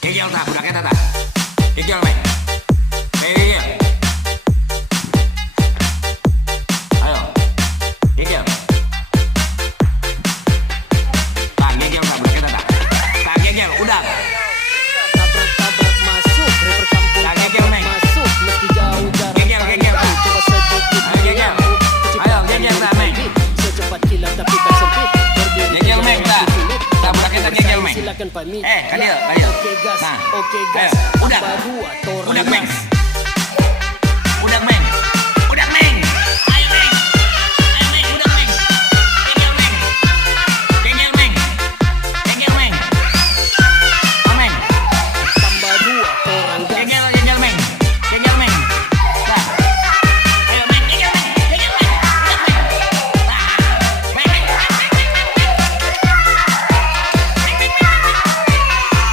Gigil tak, budaknya tak. Gigil, Mek. Gigil. Ayo. Gigil. Tak, gigil tak, budaknya tak. Tak, gigil, udah. Tabrak-tabrak masuk, rapper kampung Tak, gigil, Mek. masuk, meski jauh jarak Gigil, gigil. pandang. Coba sedikit Ayo, gigil. Ayo, gigil tak, Mek. Secepat kilat tapi tak sempit. Berdiri Gigil, Mek, dalam tak. sulit. Tak, budaknya tak, gigil, Mek. Silakan pamit. Kadil. Oke gas, Nah. oke gas. Ayo, udah. Tambah dua, Udah, Mek. Torres.